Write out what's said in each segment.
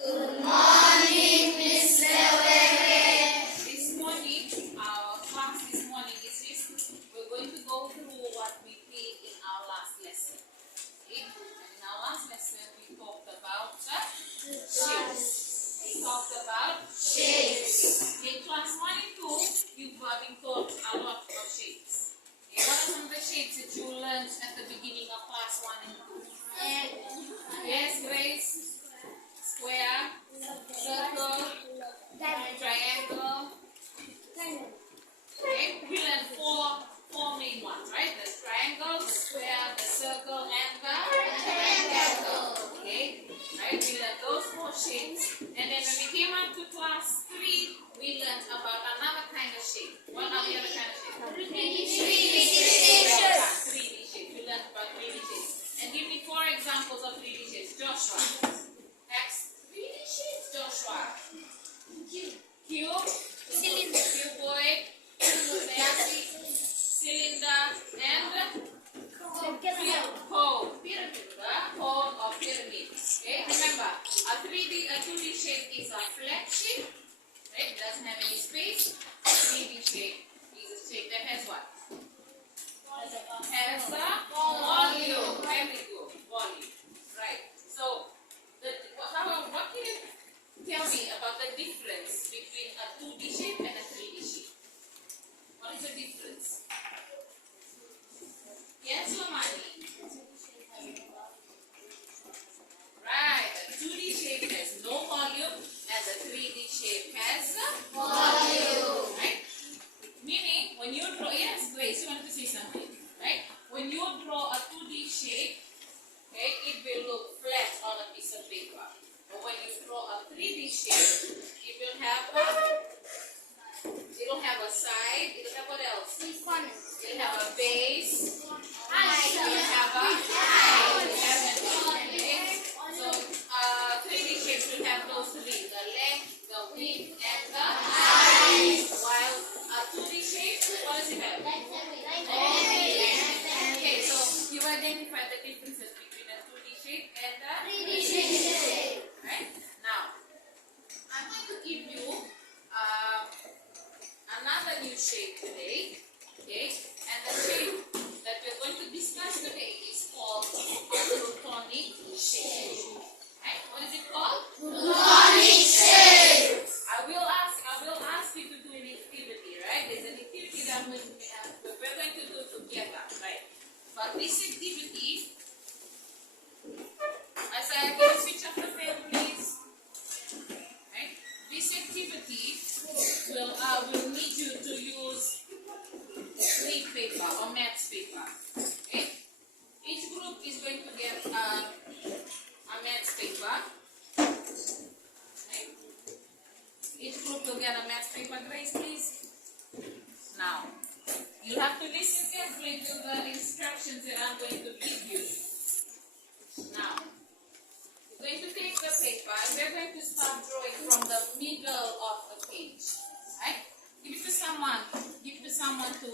Good morning, Miss Lewere. This morning, our class this morning is this. We're going to go through what we did in our last lesson. Okay? And in our last lesson, we talked about shapes. We talked about shapes. In class 1 and 2, you've been taught a lot of shapes. Okay? What are some of the shapes that you learned at the beginning of class 1 and 2? Yes, Grace? Square, circle, triangle. Okay, we learned four main ones, right? The triangle, the square, the circle, and the rectangle. Okay, right? We learned those 4 shapes, and then when we came up to class 3, we learned about another kind of shape. What are the other kind of shape? 3D shapes. 3D shapes. We learned about 3D shapes. And give me 4 examples of 3D shapes. Joshua. X. 3D shapes. Joshua. Cube. Cylinder. Cuboid. Cylinder. And cone. The cone or pyramid. Okay. Remember, a 2D shape is a flat shape. Right? It doesn't have any space. A 3D shape is a shape that has what? Has a volume. Very good. Volume. Right? So, what can you tell me about the difference between a 2D shape and a 3D shape? What is the difference? Yes, Lamani? Right. A 2D shape has no volume and the 3D shape has volume. Right? Meaning, when you draw, yes, Grace, you wanted to say something, right? When you draw a 2D shape, okay, it will look flat on a piece of paper. But when you draw a 3D shape, it will have a side, it will have what else? It will have a base, it will have a height, so 3D shapes will have those 3, the length, the width, and the height. While a 2D shape, what does it have? Okay, so you identify the differences between a 2D shape and a 3D shape. Right? Now, I'm going to give you another new shape today. Okay? And the shape that we're going to discuss today is called a plutonic shape. Right? What is it called? Plutonic shape. I will ask you to do an activity, right? There's an activity that we're going to do together, right? But this activity, Isaiah, can you switch off the fan, please? Right? This activity will need you to use grade paper or maths paper. Okay? Each group is going to get a maths paper. Okay? Each group will get a maths paper. Grace, please. Now, you have to listen carefully to the instructions that I'm going to give you. Now, you're going to take the paper and we're going to start drawing from the middle of the page. Right? Give it to someone. Give it to someone to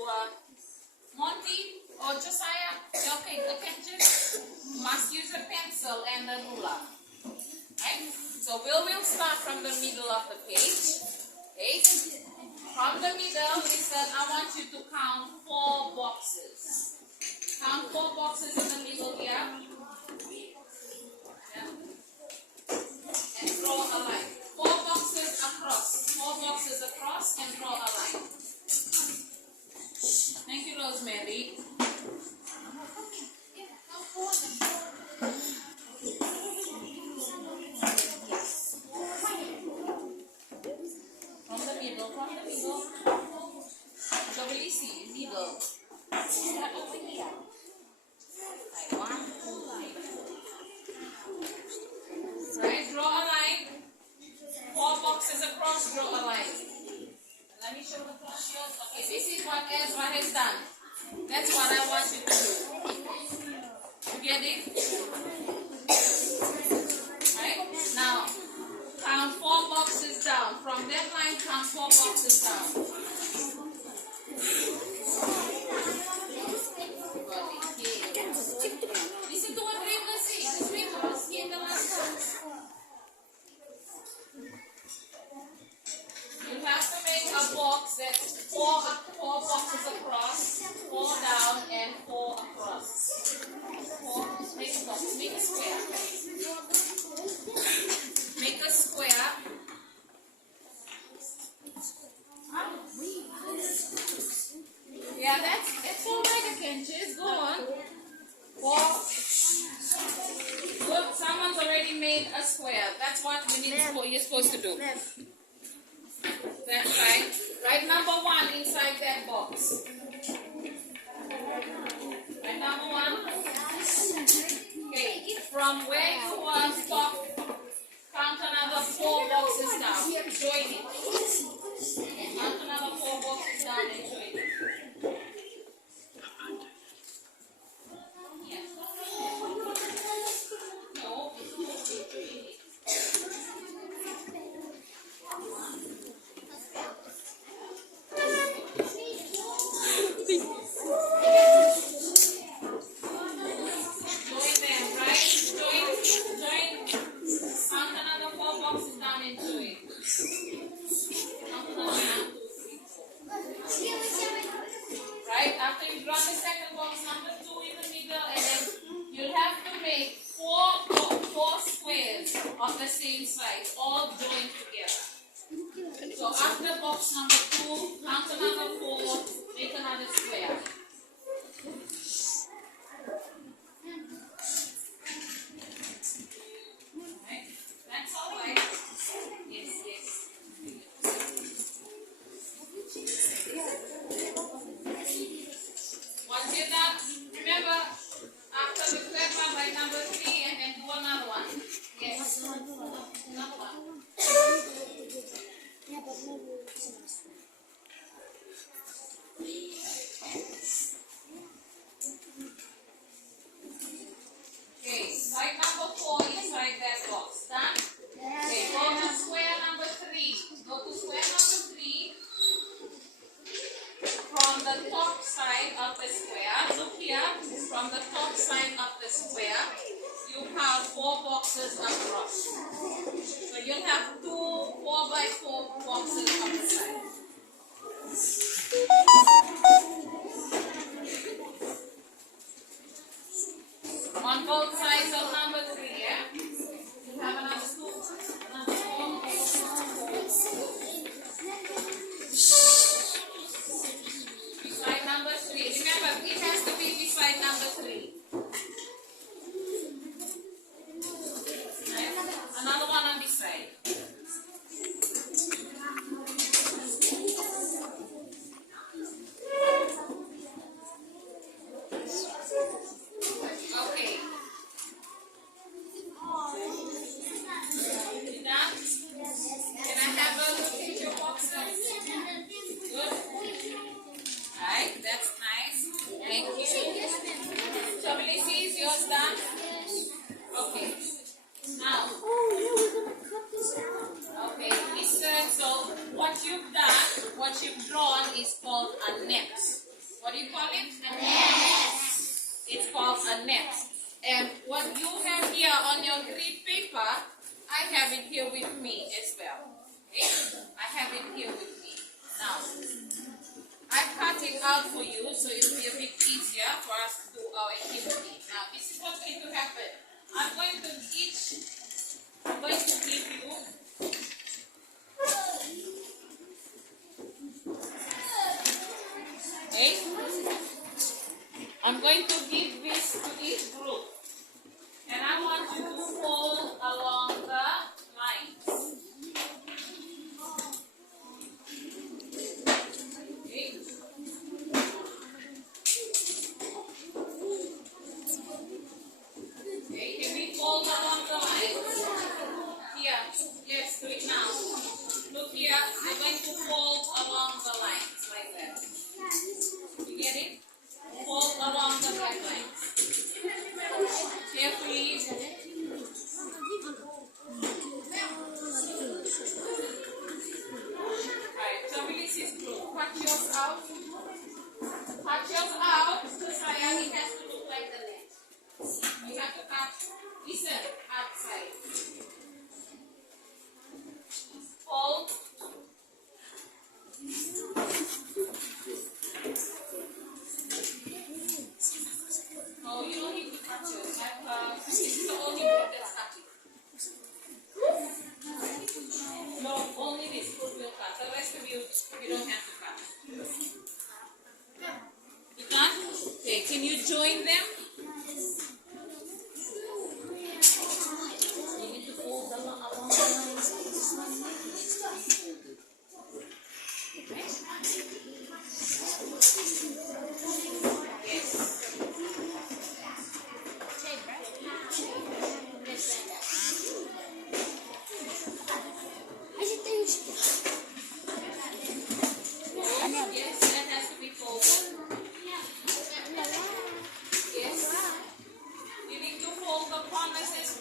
Monty or Josiah. Okay, attention. Must use a pencil and a ruler. Right? So we'll start from the middle of the page. Okay? From the middle, listen, I want you to count 4 boxes. Count 4 boxes in the middle here. Yeah. And draw a line. 4 boxes across. 4 boxes across and draw a line. Thank you, Rosemary. From the middle. Jovelisi, middle. Over here. Like 1, 2, 3. Right, draw a line. 4 boxes across, draw a line. Let me show the class here. Okay, this is what Ezra has done. That's what I want you to do. You get it? Right? Now, count 4 boxes down. From that line, count 4 boxes down. Listen to what Rainbow says. This Rainbow is in the last class. square. That's what you're supposed to do. That's right. Write number 1 inside that box. Write number 1. Okay. From where you want, stop. Count another 4 boxes down. Join it. Count another 4 boxes down and join it. Yes. No. Join them, right? Join. Count another 4 boxes down and join. Count another 1, 2, 3, 4. Right? After you draw the second box, number 2 in the middle, and then you'll have to make 4 squares of the same size, all joined together. So after box number 2, count another 4, make another square. Right? That's all right. Yes. Once you're done, remember, after the clever, write number 3 and then do another one. Yes. Another one. Okay, write number 4 inside that box. Done? Okay, go to square number 3. Go to square number 3. From the top side of the square, look here, from the top side of the square, you have 4 boxes across. So you'll have 2 4x4 boxes on the side. On both sides of number 3, yeah? You have another 2, another 4. Beside number 3. Remember, it has to be beside number 3. Right? Another one on this side. Okay. You done? Can I have a look at your boxes? Good. Right, that's nice. Thank you. So, Melissa, is yours done? Okay. Now, okay, listen. So, what you've done, what you've drawn is called a net. What do you call it? A net. It's called a net. And what you have here on your grid paper, I have it here with me as well. Okay? I have it here with me. Now, I've cut it out for you so it will be a bit easier for us to do our activity. Now, this is what's going to happen. I'm going to give you okay? I'm going to give this to each group. And I want you to fold along the lines. Okay? Okay, can we fold along the lines? Here, yes, do it now. Look here, I'm going to fold along the lines like that. You get it? Fold along the black lines. Carefully. Alright, so Melissa's group. Cut yours out. Cut yours out. Saya, it has to look like the net. You have to cut, listen, outside. Fold. Oh, you don't need to cut yours. This is the only group that's cutting. No, only this group will cut. The rest of you don't have to cut. You done? Okay, can you join them? You need to fold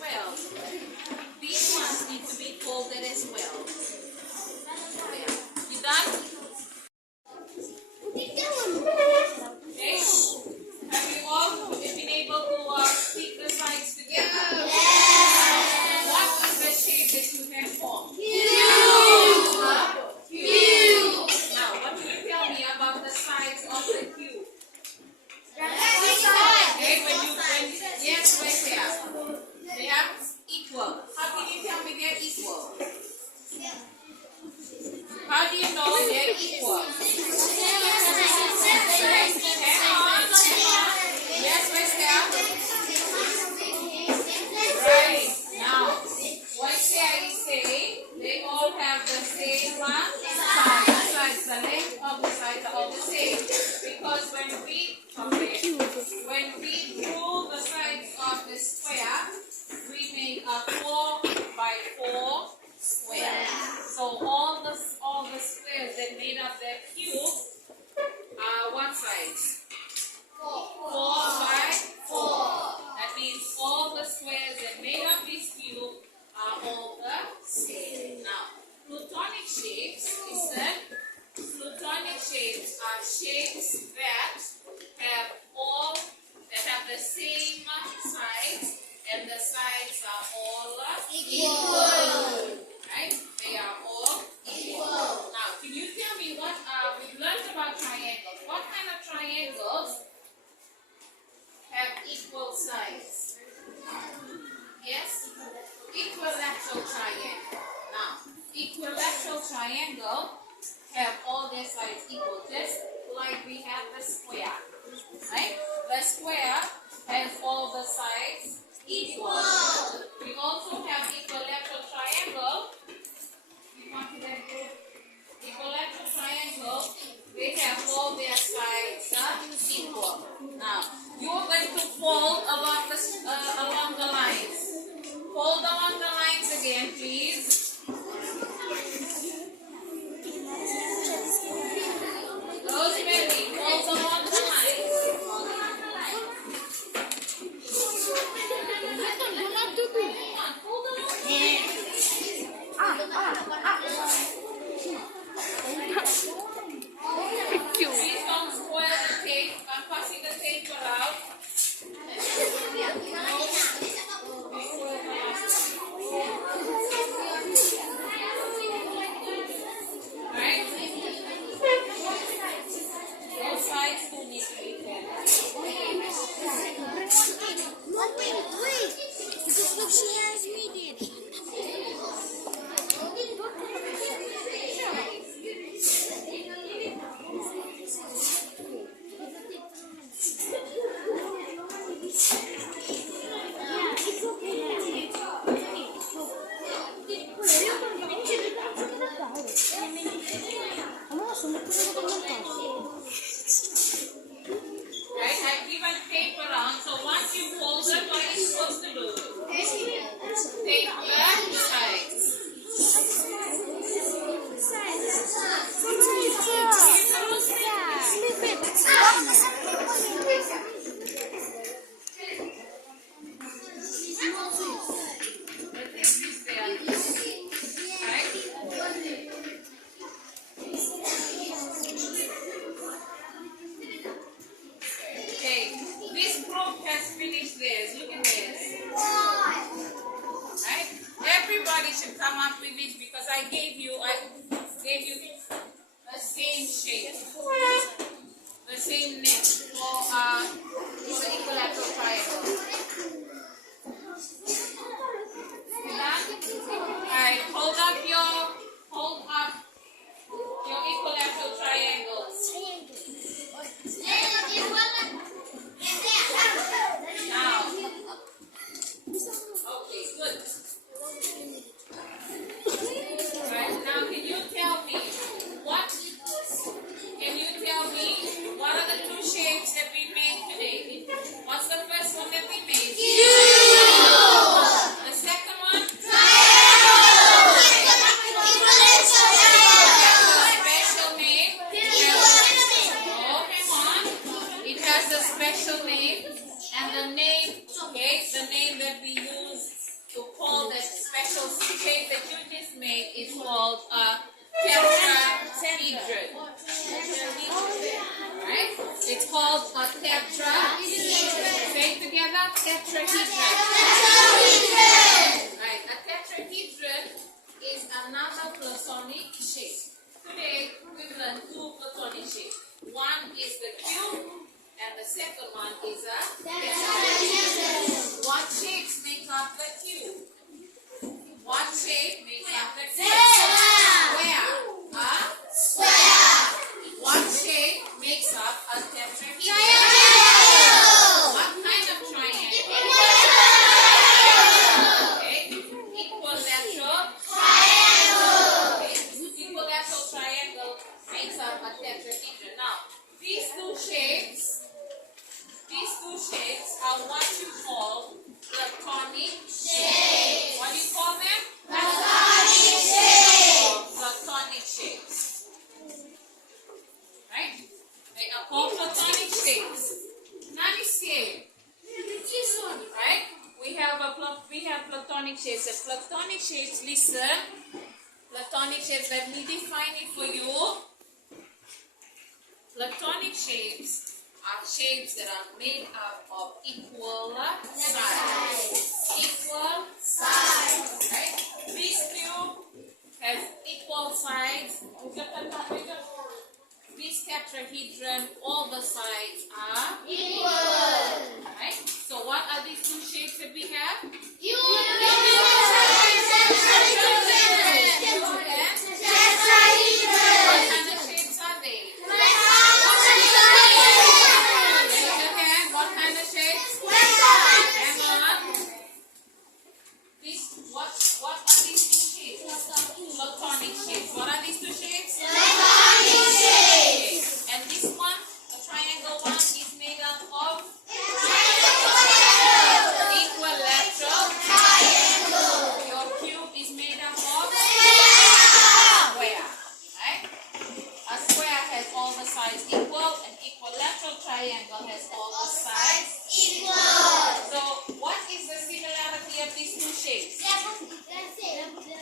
well. These ones need to be folded as well. You done? Okay. Have you all been able to stick the sides together? Yes. What is the shape that you have formed? Cube. Now, what will you tell me about the sides of the cube? Okay, yes, right there. They are equal. How can you tell me they're equal? How do you know they're equal? Hang on. Yes, right there. Right. Now, what shall you say? They all have the same sides. The length of the sides are all the same. Because when we pull the sides of the square, we make a 4 by 4 square. So all the squares that made up that cube are what size? 4 by 4. That means all the squares that made up this cube are all the same. Now, plutonic shapes are shapes that have the same sides, and the sides are all equal. Right? They are all equal. Now, can you tell me what we learned about triangles? What kind of triangles have equal sides? Yes? Equilateral triangle. Now, equilateral triangle have all their sides equal, just like we have the square. Right? The square has all the sides equal. We also have equilateral triangle. You want to that group? Equilateral triangle, they have all their sides equal. Now, you're going to fold along the lines. Fold along the lines again, please. Rosemary, fold along the lines. Please don't spoil the tape. I'm passing the tape around. Right? Both sides will need to be there. Wait. Because look, she has me did. Right? I've given tape around, so once you fold it, what are you supposed to do? Take the sides. Let this there. Right? Okay, this group has finished theirs. Look at this. Right? Everybody should come up with it because I gave you the same shape, the same neck for the equilateral triangle. Alright, hold up your equilateral triangles. Now, okay, good. Right, now can you tell me what are the two shapes tetrahedron. Right, a tetrahedron is another platonic shape. Today we've learned two platonic shapes. One is the cube and the second one is a tetrahedron. What shapes make up the cube? What shape makes up the cube? Square. What shape makes up a tetrahedron? What kind of triangle? Okay. Equilateral triangle. Okay. Equilateral triangle makes up a tetrahedron. Now, these two shapes are what you call platonic shapes. What do you call them? Platonic shapes. Right? They are called platonic shapes. Right? We have platonic shapes. The platonic shapes, listen. Platonic shapes, let me define it for you. Platonic shapes are shapes that are made up of equal sides. Equal sides. Right? This cube has equal sides. This tetrahedron, all the sides are equal. Right? So what are these two shapes that we have? What kind of shapes are they? What kind of shapes? Hang on. What are these two shapes? Platonic shapes. What are these two shapes? And this one, the triangle one, is made up of equilateral triangle. Your cube is made up of square. Right? A square has all the sides equal. An equilateral triangle has all the sides equal. So, what is the similarity of these two shapes?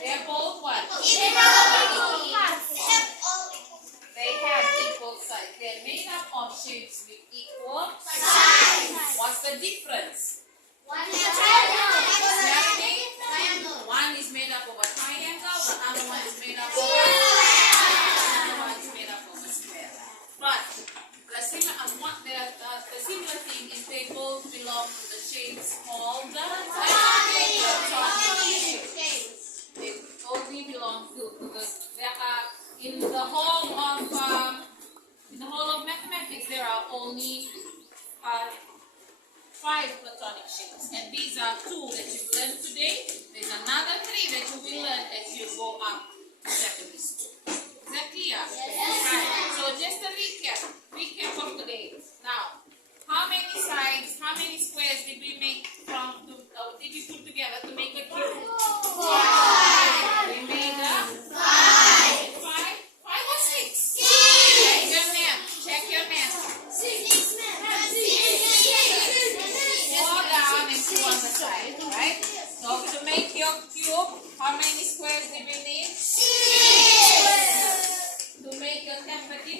They're both what? They have equal sides. They're made up of shapes with equal sides. What's the difference? One is made up of a triangle, the other one is made up of a square. But the similar thing is they both belong to the shapes called the platonic shapes. They only belong to there are in the whole of mathematics there are only 5 platonic shapes, and these are 2 that you've learned today. There's another 3 that you will learn as you go up to secondary school. Is that clear? Yes. Right. So just a recap of today. Now, how many sides, how many squares did we make did we put together to make a cube? 5. We made a 5. 5 or 6? 6. Check your math. 6. 4 down and 2 on the side, right? So to make your cube, how many squares did we need? 6. To make your tetrahedron,